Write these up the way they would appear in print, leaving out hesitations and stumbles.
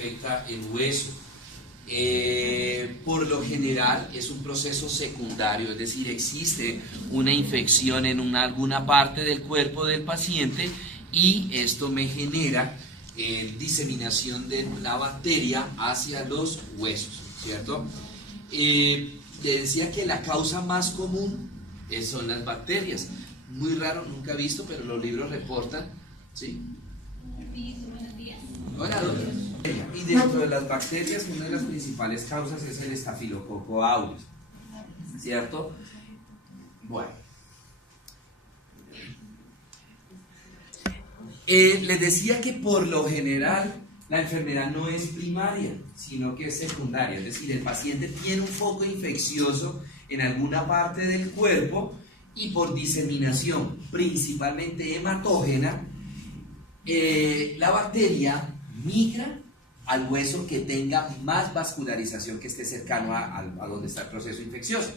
afecta el hueso. Por lo general es un proceso secundario, es decir, existe una infección en alguna parte del cuerpo del paciente y esto me genera diseminación de la bacteria hacia los huesos, ¿cierto? Le decía que la causa más común son las bacterias. Muy raro, nunca he visto, pero los libros reportan, ¿sí? Buenos días. Hola, doctor. Y dentro de las bacterias, una de las principales causas es el Staphylococcus aureus, ¿cierto? Bueno. Les decía que por lo general la enfermedad no es primaria, sino que es secundaria, es decir, el paciente tiene un foco infeccioso en alguna parte del cuerpo y por diseminación, principalmente hematógena, la bacteria migra al hueso que tenga más vascularización, que esté cercano a donde está el proceso infeccioso,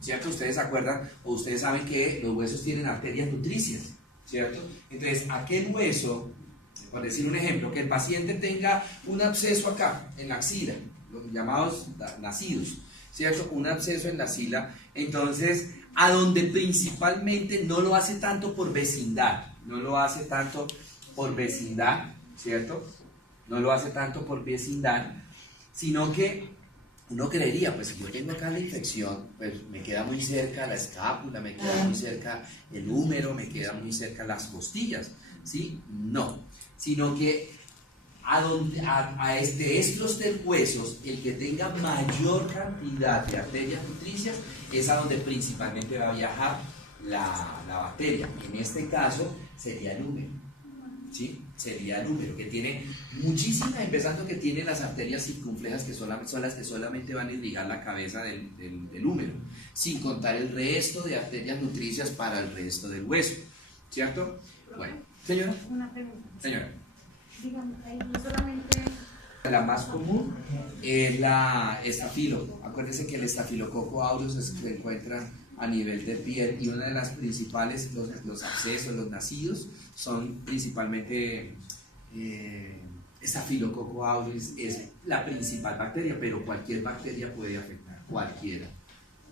¿cierto? Ustedes se acuerdan o ustedes saben que los huesos tienen arterias nutricias, ¿cierto? Entonces, aquel hueso, por decir un ejemplo, que el paciente tenga un absceso acá, en la axila, los llamados nacidos, ¿cierto? Un absceso en la axila, entonces, a donde principalmente no lo hace tanto por vecindad, ¿cierto? No lo hace tanto por vecindad, sino que uno creería, pues si yo tengo acá la infección, pues me queda muy cerca la escápula, me queda muy cerca el húmero, me queda muy cerca las costillas, ¿sí? No, sino que de estos tres huesos, el que tenga mayor cantidad de arterias nutricias es a donde principalmente va a viajar la bacteria. En este caso sería el húmero, ¿sí? Sería el húmero, que tiene muchísimas, empezando que tiene las arterias circunflejas que son las que solamente van a irrigar la cabeza del húmero, sin contar el resto de arterias nutricias para el resto del hueso, ¿cierto? Bueno, señora. Una pregunta. Señora. Dígame, no solamente... La más común es la estafilo. Acuérdense que el Staphylococcus aureus se encuentra a nivel de piel y una de las principales, los abscesos, los nacidos, son principalmente Staphylococcus aureus es la principal bacteria, pero cualquier bacteria puede afectar, cualquiera.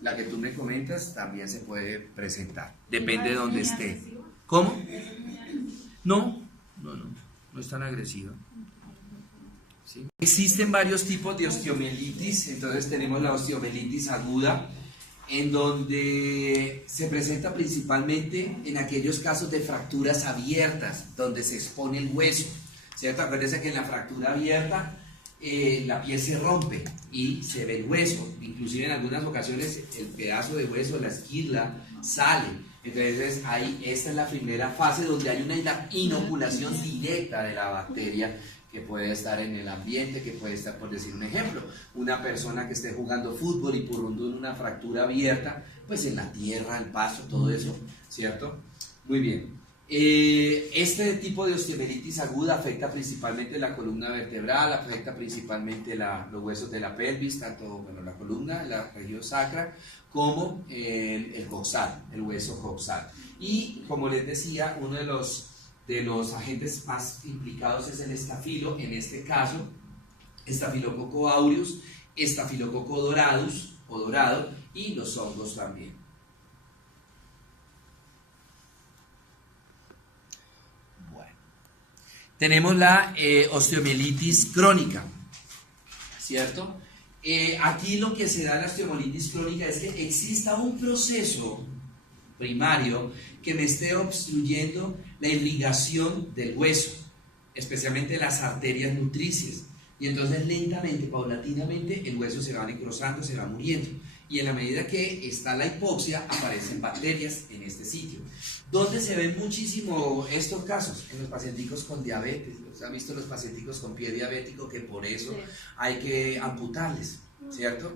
La que tú me comentas también se puede presentar, depende de dónde esté. ¿Cómo? No es tan agresiva. ¿Sí? Existen varios tipos de osteomielitis, entonces tenemos la osteomielitis aguda, en donde se presenta principalmente en aquellos casos de fracturas abiertas, donde se expone el hueso, ¿cierto? Acuérdense que en la fractura abierta la piel se rompe y se ve el hueso, inclusive en algunas ocasiones el pedazo de hueso, la esquirla, sale. Entonces ahí esta es la primera fase donde hay una inoculación directa de la bacteria que puede estar en el ambiente, que puede estar, por decir un ejemplo, una persona que esté jugando fútbol y por una fractura abierta, pues en la tierra, el pasto, todo eso, ¿cierto? Muy bien. Este tipo de osteomielitis aguda afecta principalmente la columna vertebral, afecta principalmente los huesos de la pelvis, tanto la columna, la región sacra, como el coxal, el hueso coxal. Y como les decía, uno de los agentes más implicados es el estafilo, en este caso, Staphylococcus aureus, Staphylococcus doradus o dorado, y los hongos también. Bueno, tenemos la osteomielitis crónica, ¿cierto? Aquí lo que se da en la osteomielitis crónica es que exista un proceso primario que me esté obstruyendo la irrigación del hueso, especialmente las arterias nutricias, y entonces lentamente, paulatinamente, el hueso se va necrosando, se va muriendo, y en la medida que está la hipoxia aparecen bacterias en este sitio. ¿Dónde se ven muchísimo estos casos? En los pacienticos con diabetes. ¿Han visto los pacienticos con pie diabético que por eso hay que amputarles, ¿cierto?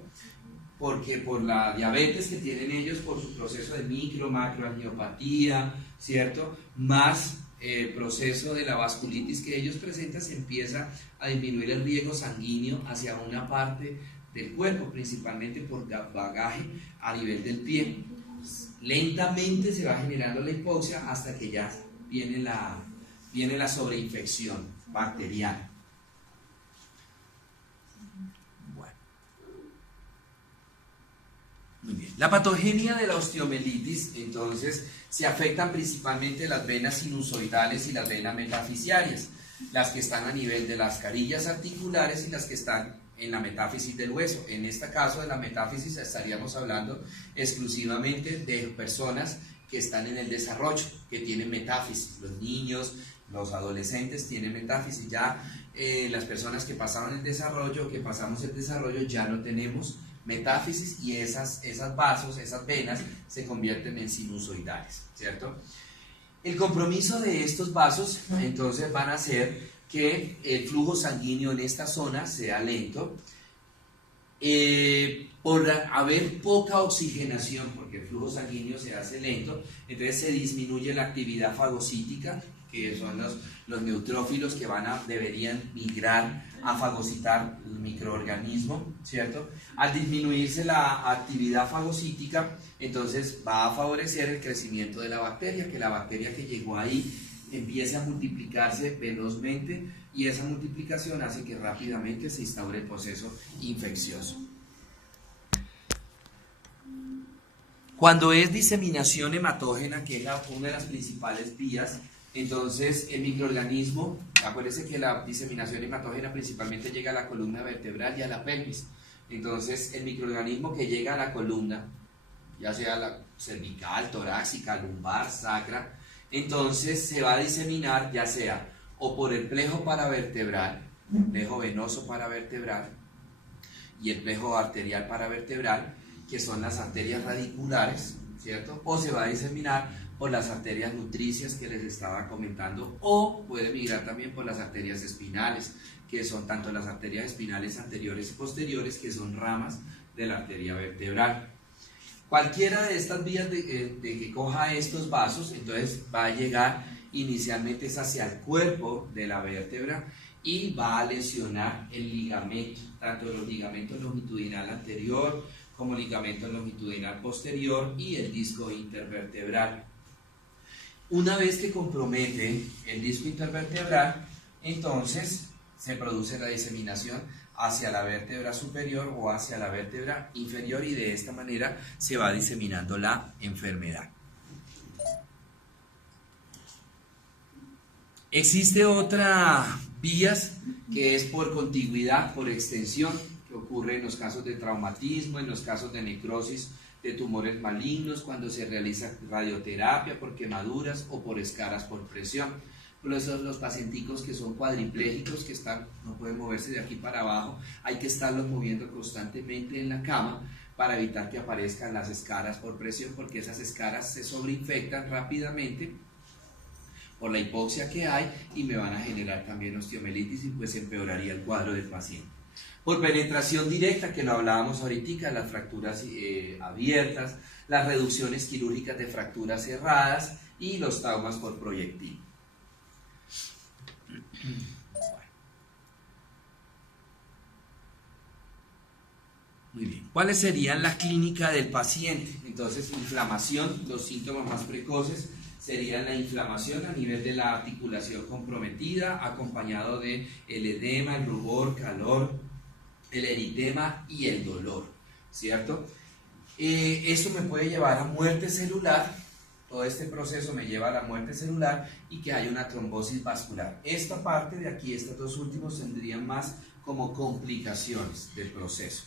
Porque por la diabetes que tienen ellos, por su proceso de macroangiopatía, ¿cierto? Más el proceso de la vasculitis que ellos presentan, se empieza a disminuir el riego sanguíneo hacia una parte del cuerpo, principalmente por bagaje a nivel del pie. Lentamente se va generando la hipoxia hasta que ya viene la sobreinfección bacteriana. La patogenia de la osteomelitis, entonces, se afectan principalmente las venas sinusoidales y las venas metafisiarias, las que están a nivel de las carillas articulares y las que están en la metáfisis del hueso. En este caso de la metáfisis estaríamos hablando exclusivamente de personas que están en el desarrollo, que tienen metáfisis. Los niños, los adolescentes tienen metáfisis. Ya las personas que pasaron el desarrollo, que pasamos el desarrollo, ya no tenemos metáfisis y esas vasos, esas venas se convierten en sinusoidales, ¿cierto? El compromiso de estos vasos entonces van a hacer que el flujo sanguíneo en esta zona sea lento, por haber poca oxigenación, porque el flujo sanguíneo se hace lento, entonces se disminuye la actividad fagocítica, que son los neutrófilos que deberían migrar a fagocitar el microorganismo, ¿cierto? Al disminuirse la actividad fagocítica, entonces va a favorecer el crecimiento de la bacteria, que la bacteria que llegó ahí empiece a multiplicarse velozmente y esa multiplicación hace que rápidamente se instaure el proceso infeccioso. Cuando es diseminación hematógena, que es una de las principales vías, entonces el microorganismo, acuérdense que la diseminación hematógena principalmente llega a la columna vertebral y a la pelvis. Entonces el microorganismo que llega a la columna, ya sea la cervical, torácica, lumbar, sacra, entonces se va a diseminar ya sea o por el plejo paravertebral, plejo venoso paravertebral y el plejo arterial paravertebral, que son las arterias radiculares, ¿cierto? O se va a diseminar por las arterias nutricias que les estaba comentando, o puede migrar también por las arterias espinales, que son tanto las arterias espinales anteriores y posteriores, que son ramas de la arteria vertebral. Cualquiera de estas vías de que coja estos vasos, entonces va a llegar inicialmente hacia el cuerpo de la vértebra y va a lesionar el ligamento, tanto los ligamentos longitudinal anterior como ligamento longitudinal posterior y el disco intervertebral. Una vez que compromete el disco intervertebral, entonces se produce la diseminación hacia la vértebra superior o hacia la vértebra inferior y de esta manera se va diseminando la enfermedad. Existe otra vías que es por contigüidad, por extensión, que ocurre en los casos de traumatismo, en los casos de necrosis de tumores malignos, cuando se realiza radioterapia por quemaduras o por escaras por presión. Por eso los pacienticos que son cuadriplégicos, que no pueden moverse de aquí para abajo, hay que estarlos moviendo constantemente en la cama para evitar que aparezcan las escaras por presión, porque esas escaras se sobreinfectan rápidamente por la hipoxia que hay y me van a generar también osteomelitis y pues empeoraría el cuadro del paciente. Por penetración directa, que lo hablábamos ahorita, las fracturas abiertas, las reducciones quirúrgicas de fracturas cerradas y los traumas por proyectil. Muy bien. ¿Cuáles serían la clínica del paciente? Entonces, inflamación, los síntomas más precoces serían la inflamación a nivel de la articulación comprometida, acompañado de el edema, el rubor, calor, el eritema y el dolor, ¿cierto? Esto me puede llevar a muerte celular, todo este proceso me lleva a la muerte celular y que haya una trombosis vascular. Esta parte de aquí, estos dos últimos, tendrían más como complicaciones del proceso.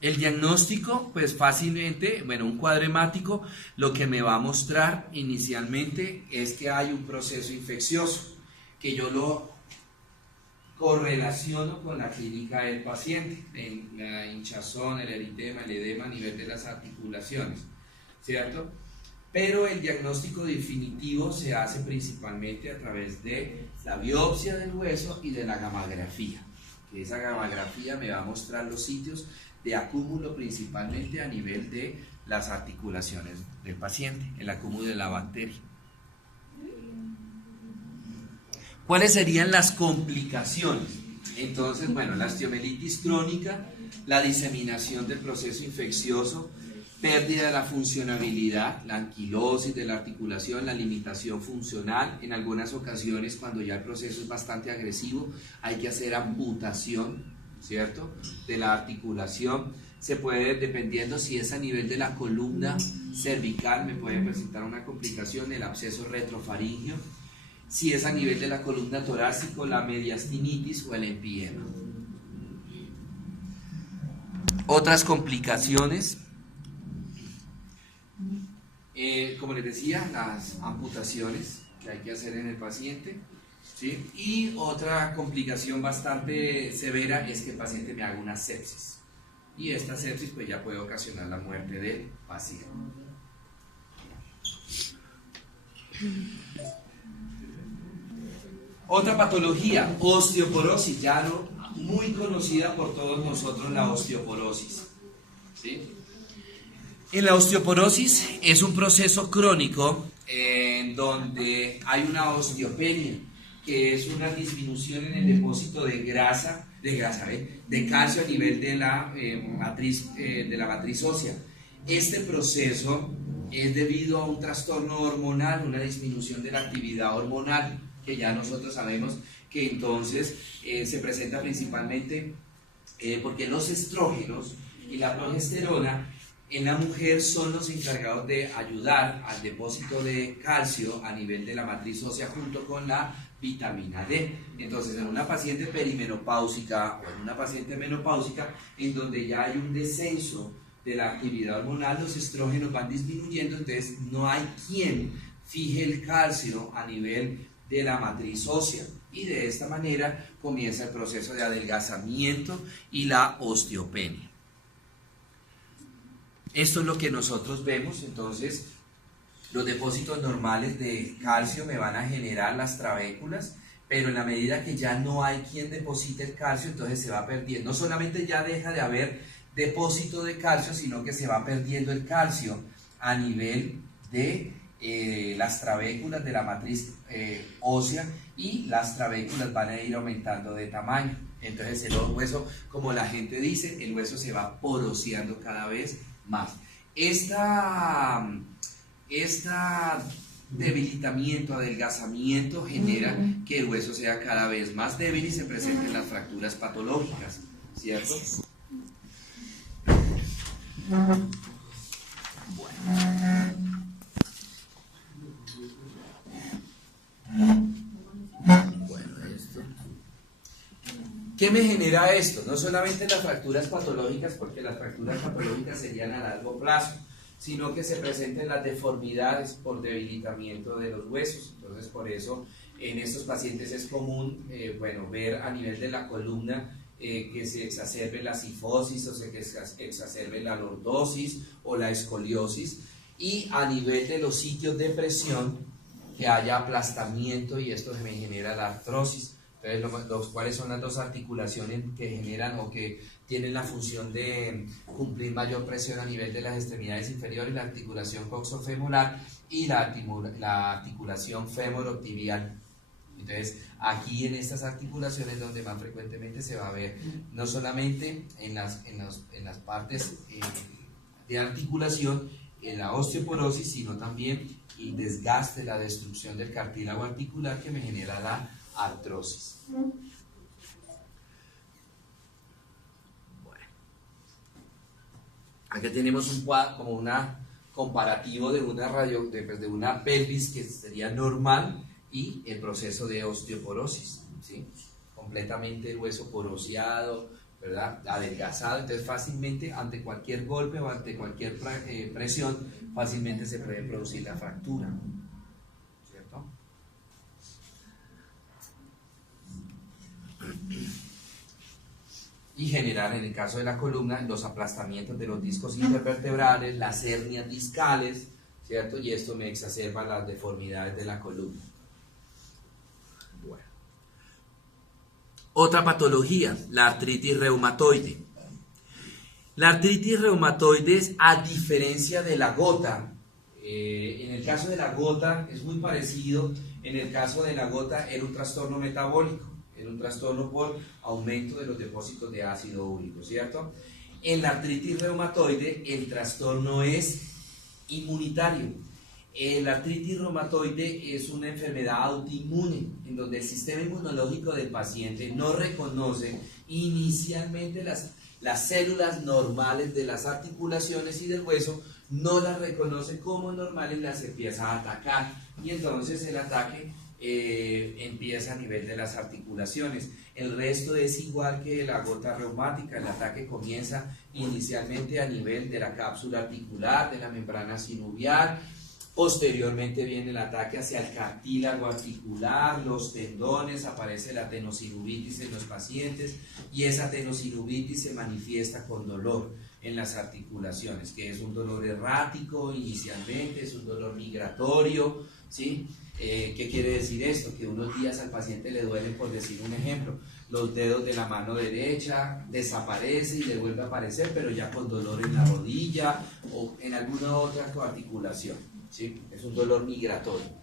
El diagnóstico, pues fácilmente, un cuadro hemático lo que me va a mostrar inicialmente es que hay un proceso infeccioso, que yo lo correlaciono con la clínica del paciente, en la hinchazón, el eritema, el edema a nivel de las articulaciones, ¿cierto? Pero el diagnóstico definitivo se hace principalmente a través de la biopsia del hueso y de la gamografía, que esa gamografía me va a mostrar los sitios de acúmulo principalmente a nivel de las articulaciones del paciente, el acúmulo de la bacteria. ¿Cuáles serían las complicaciones? Entonces, la osteomelitis crónica, la diseminación del proceso infeccioso pérdida de la funcionabilidad, la anquilosis de la articulación, la limitación funcional. En algunas ocasiones, cuando ya el proceso es bastante agresivo, hay que hacer amputación, ¿cierto?, de la articulación. Se puede, dependiendo si es a nivel de la columna cervical, me puede presentar una complicación, el absceso retrofaríngeo. Si es a nivel de la columna torácica, la mediastinitis o el empiema. Otras complicaciones, como les decía, las amputaciones que hay que hacer en el paciente, ¿sí? Y otra complicación bastante severa es que el paciente me haga una sepsis. Y esta sepsis pues ya puede ocasionar la muerte del paciente. Otra patología, osteoporosis, ya muy conocida por todos nosotros, la osteoporosis, ¿sí? En la osteoporosis es un proceso crónico en donde hay una osteopenia, que es una disminución en el depósito de calcio a nivel de la matriz ósea. Este proceso es debido a un trastorno hormonal, una disminución de la actividad hormonal, que ya nosotros sabemos que entonces se presenta principalmente porque los estrógenos y la progesterona en la mujer son los encargados de ayudar al depósito de calcio a nivel de la matriz ósea junto con la vitamina D. Entonces, en una paciente perimenopáusica o en una paciente menopáusica, en donde ya hay un descenso de la actividad hormonal, los estrógenos van disminuyendo, entonces no hay quien fije el calcio a nivel de la matriz ósea, y de esta manera comienza el proceso de adelgazamiento y la osteopenia. Esto es lo que nosotros vemos. Entonces, los depósitos normales de calcio me van a generar las trabéculas, pero en la medida que ya no hay quien deposite el calcio, entonces se va perdiendo. No solamente ya deja de haber depósito de calcio, sino que se va perdiendo el calcio a nivel de las trabéculas de la matriz ósea, y las trabéculas van a ir aumentando de tamaño. Entonces el hueso, como la gente dice, el hueso se va poroseando cada vez más. Debilitamiento, adelgazamiento genera que el hueso sea cada vez más débil y se presenten las fracturas patológicas, ¿cierto? ¿Qué me genera esto? No solamente las fracturas patológicas, porque las fracturas patológicas serían a largo plazo, sino que se presenten las deformidades por debilitamiento de los huesos. Entonces, por eso en estos pacientes es común ver a nivel de la columna que se exacerbe la cifosis, o que se exacerbe la lordosis o la escoliosis, y a nivel de los sitios de presión que haya aplastamiento, y esto me genera la artrosis. Entonces, ¿cuáles son las dos articulaciones que generan o que tienen la función de cumplir mayor presión a nivel de las extremidades inferiores? La articulación coxofemoral y la articulación femorotibial. Entonces, aquí en estas articulaciones donde más frecuentemente se va a ver, no solamente en las partes de articulación, en la osteoporosis, sino también el desgaste, la destrucción del cartílago articular que me genera la artrosis. Bueno. Aquí tenemos un cuadro, como una comparativo de una pelvis que sería normal y el proceso de osteoporosis, ¿sí? Completamente el hueso poroseado, ¿verdad? Adelgazado. Entonces fácilmente ante cualquier golpe o ante cualquier presión fácilmente se puede producir la fractura, ¿cierto? Y generar, en el caso de la columna, los aplastamientos de los discos intervertebrales, las hernias discales, ¿cierto? Y esto me exacerba las deformidades de la columna. Bueno. Otra patología, la artritis reumatoide. La artritis reumatoide, a diferencia de la gota, en el caso de la gota es muy parecido. En el caso de la gota era un trastorno metabólico, era un trastorno por aumento de los depósitos de ácido úrico, ¿cierto? En la artritis reumatoide el trastorno es inmunitario. La artritis reumatoide es una enfermedad autoinmune en donde el sistema inmunológico del paciente no reconoce inicialmente las células normales de las articulaciones y del hueso, no las reconoce como normales, las empieza a atacar y entonces el ataque empieza a nivel de las articulaciones. El resto es igual que la gota reumática, el ataque comienza inicialmente a nivel de la cápsula articular, de la membrana sinovial, posteriormente viene el ataque hacia el cartílago articular, los tendones, aparece la tenosinovitis en los pacientes y esa tenosinovitis se manifiesta con dolor en las articulaciones, que es un dolor errático inicialmente, es un dolor migratorio, ¿sí? ¿Qué quiere decir esto? Que unos días al paciente le duelen, por decir un ejemplo, los dedos de la mano derecha, desaparece y le vuelve a aparecer, pero ya con dolor en la rodilla o en alguna otra articulación, ¿sí? Es un dolor migratorio.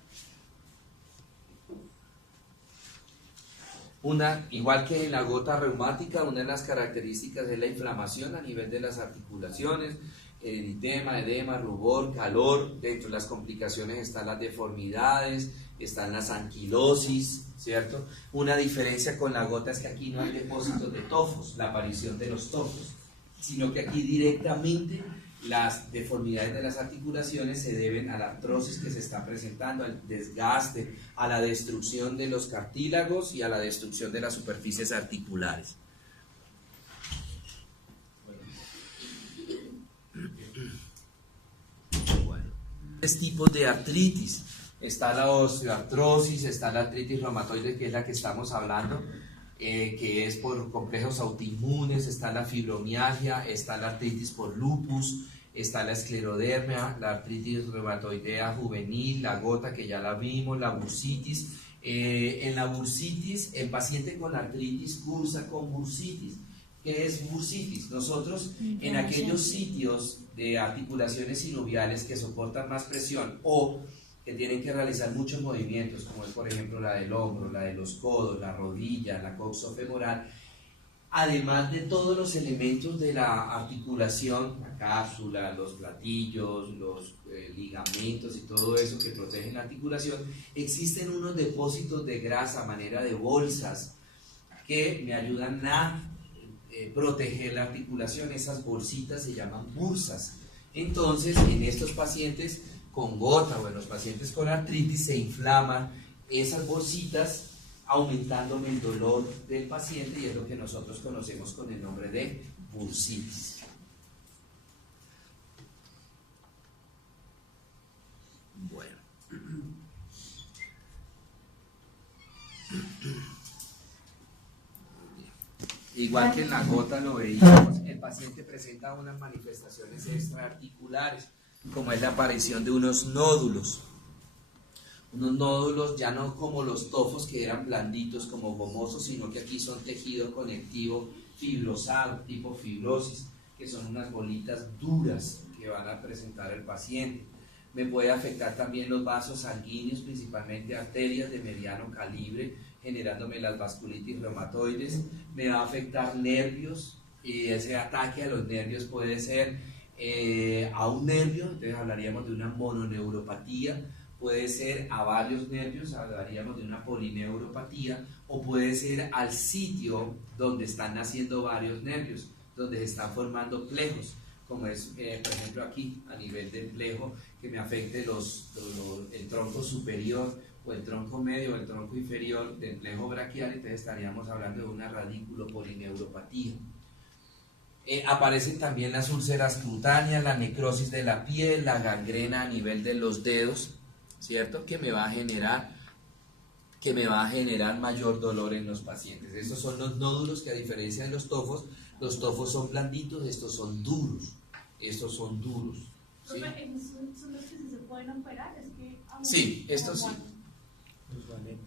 Igual que en la gota reumática, una de las características es la inflamación a nivel de las articulaciones, eritema, edema, rubor, calor. Dentro de las complicaciones están las deformidades, están las anquilosis, ¿cierto? Una diferencia con la gota es que aquí no hay depósitos de tofos, la aparición de los tofos, sino que aquí directamente las deformidades de las articulaciones se deben a la artrosis que se está presentando, al desgaste, a la destrucción de los cartílagos y a la destrucción de las superficies articulares. Bueno, tres tipos de artritis. Está la osteoartrosis, está la artritis reumatoide, que es la que estamos hablando, que es por complejos autoinmunes, está la fibromialgia, está la artritis por lupus, está la esclerodermia, la artritis reumatoidea juvenil, la gota que ya la vimos, la bursitis. En la bursitis, el paciente con artritis cursa con bursitis. ¿Qué es bursitis? Nosotros en aquellos sitios de articulaciones sinoviales que soportan más presión o que tienen que realizar muchos movimientos, como es por ejemplo la del hombro, la de los codos, la rodilla, la coxofemoral, además de todos los elementos de la articulación, la cápsula, los platillos, los ligamentos y todo eso que protegen la articulación, existen unos depósitos de grasa a manera de bolsas que me ayudan a proteger la articulación. Esas bolsitas se llaman bursas. Entonces, en estos pacientes con gota o en los pacientes con artritis se inflaman esas bolsitas, aumentándome el dolor del paciente, y es lo que nosotros conocemos con el nombre de bursitis. Bueno. Igual que en la gota lo veíamos, el paciente presenta unas manifestaciones extraarticulares, como es la aparición de unos nódulos ya no como los tofos que eran blanditos como gomosos, sino que aquí son tejido conectivo fibrosado, tipo fibrosis, que son unas bolitas duras que van a presentar el paciente. Me puede afectar también los vasos sanguíneos, principalmente arterias de mediano calibre, generándome las vasculitis reumatoides. Me va a afectar nervios, y ese ataque a los nervios puede ser a un nervio, entonces hablaríamos de una mononeuropatía, puede ser a varios nervios, hablaríamos de una polineuropatía, o puede ser al sitio donde están naciendo varios nervios, donde se están formando plejos, como es por ejemplo aquí, a nivel del plejo, que me afecte el tronco superior o el tronco medio o el tronco inferior del plejo braquial, entonces estaríamos hablando de una radiculopolineuropatía. Aparecen también las úlceras cutáneas, la necrosis de la piel, la gangrena a nivel de los dedos, ¿cierto? Que me va a generar mayor dolor en los pacientes. Estos son los nódulos que, a diferencia de los tofos son blanditos, estos son duros. ¿Sí? ¿Son los que se pueden operar? Es que, Sí, estos sí.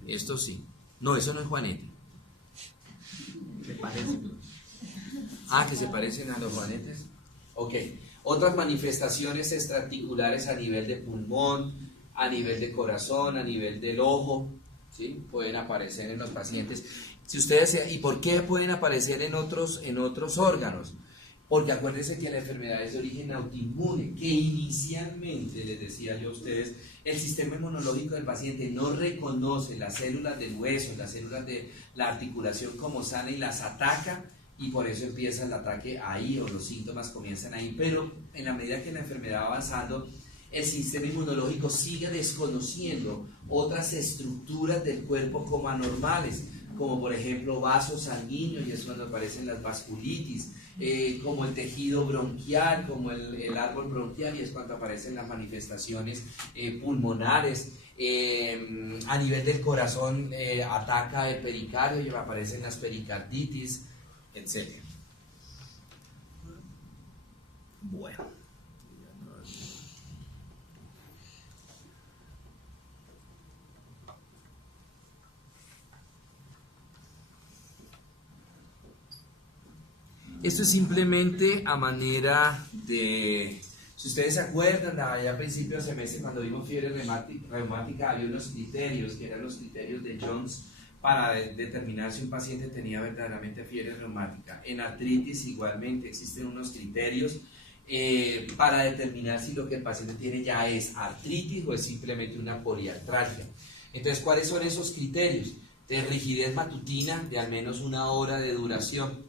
Estos sí. No, eso no es juanete. ¿Te parece? Que se parecen a los juanetes. Ok. Otras manifestaciones extraarticulares a nivel de pulmón, a nivel de corazón, a nivel del ojo, ¿sí? Pueden aparecer en los pacientes. ¿Y por qué pueden aparecer en otros órganos? Porque acuérdense que la enfermedad es de origen autoinmune, que inicialmente, les decía yo a ustedes, el sistema inmunológico del paciente no reconoce las células del hueso, las células de la articulación como sana y las ataca, y por eso empieza el ataque ahí, o los síntomas comienzan ahí. Pero en la medida que la enfermedad va avanzando, el sistema inmunológico sigue desconociendo otras estructuras del cuerpo como anormales, como por ejemplo vasos sanguíneos, y es cuando aparecen las vasculitis, como el tejido bronquial, como el árbol bronquial, y es cuando aparecen las manifestaciones pulmonares. A nivel del corazón ataca el pericardio y aparecen las pericarditis, etc. Bueno. Esto es simplemente a manera de, si ustedes se acuerdan, allá a principios de semestre cuando vimos fiebre reumática, había unos criterios, que eran los criterios de Jones, para determinar si un paciente tenía verdaderamente fiebre reumática. En artritis igualmente existen unos criterios para determinar si lo que el paciente tiene ya es artritis o es simplemente una poliartralgia. Entonces, ¿cuáles son esos criterios? De rigidez matutina de al menos 1 hora de duración,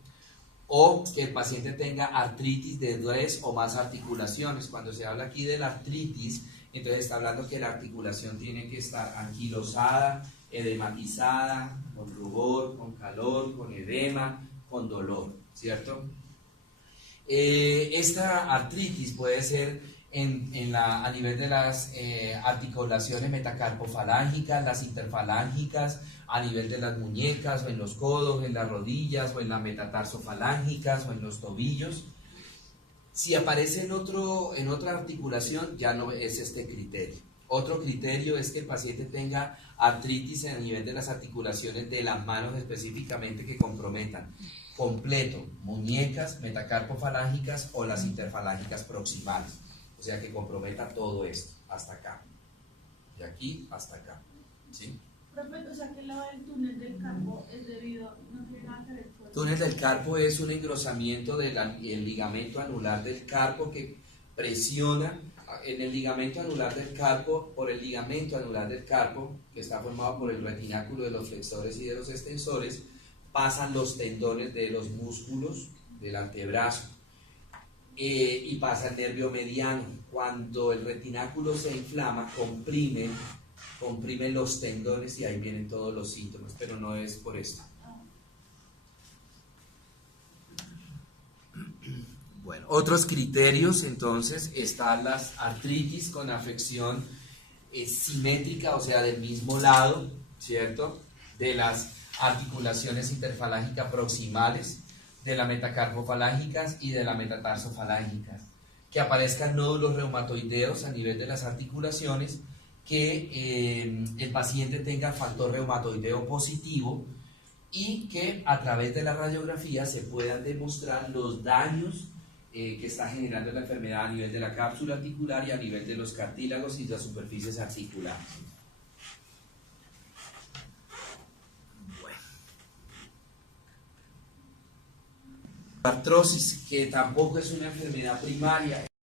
o que el paciente tenga artritis de 2 o más articulaciones. Cuando se habla aquí de la artritis, entonces está hablando que la articulación tiene que estar anquilosada, edematizada, con rubor, con calor, con edema, con dolor, ¿cierto? Esta artritis puede ser a nivel de las articulaciones metacarpofalángicas, las interfalángicas, a nivel de las muñecas, o en los codos, en las rodillas, o en las metatarsofalángicas, o en los tobillos. Si aparece en otra articulación, ya no es este criterio. Otro criterio es que el paciente tenga artritis a nivel de las articulaciones de las manos específicamente que comprometan completo muñecas, metacarpofalángicas o las interfalángicas proximales. O sea, que comprometa todo esto, hasta acá. De aquí hasta acá. ¿Sí? O sea, que lo del túnel del carpo es debido, no tiene nada que ver con... El túnel del carpo es un engrosamiento del ligamento anular del carpo que presiona en el ligamento anular del carpo, por el ligamento anular del carpo, que está formado por el retináculo de los flexores y de los extensores, pasan los tendones de los músculos del antebrazo y pasa el nervio mediano. Cuando el retináculo se inflama, comprime los tendones y ahí vienen todos los síntomas, pero no es por esto. Bueno, otros criterios entonces están las artritis con afección simétrica, o sea, del mismo lado, ¿cierto? De las articulaciones interfalángicas proximales, de las metacarpofalángicas y de las metatarsofalángicas. Que aparezcan nódulos reumatoideos a nivel de las articulaciones, que el paciente tenga factor reumatoideo positivo y que a través de la radiografía se puedan demostrar los daños que está generando la enfermedad a nivel de la cápsula articular y a nivel de los cartílagos y las superficies articulares. Bueno. Artrosis, que tampoco es una enfermedad primaria,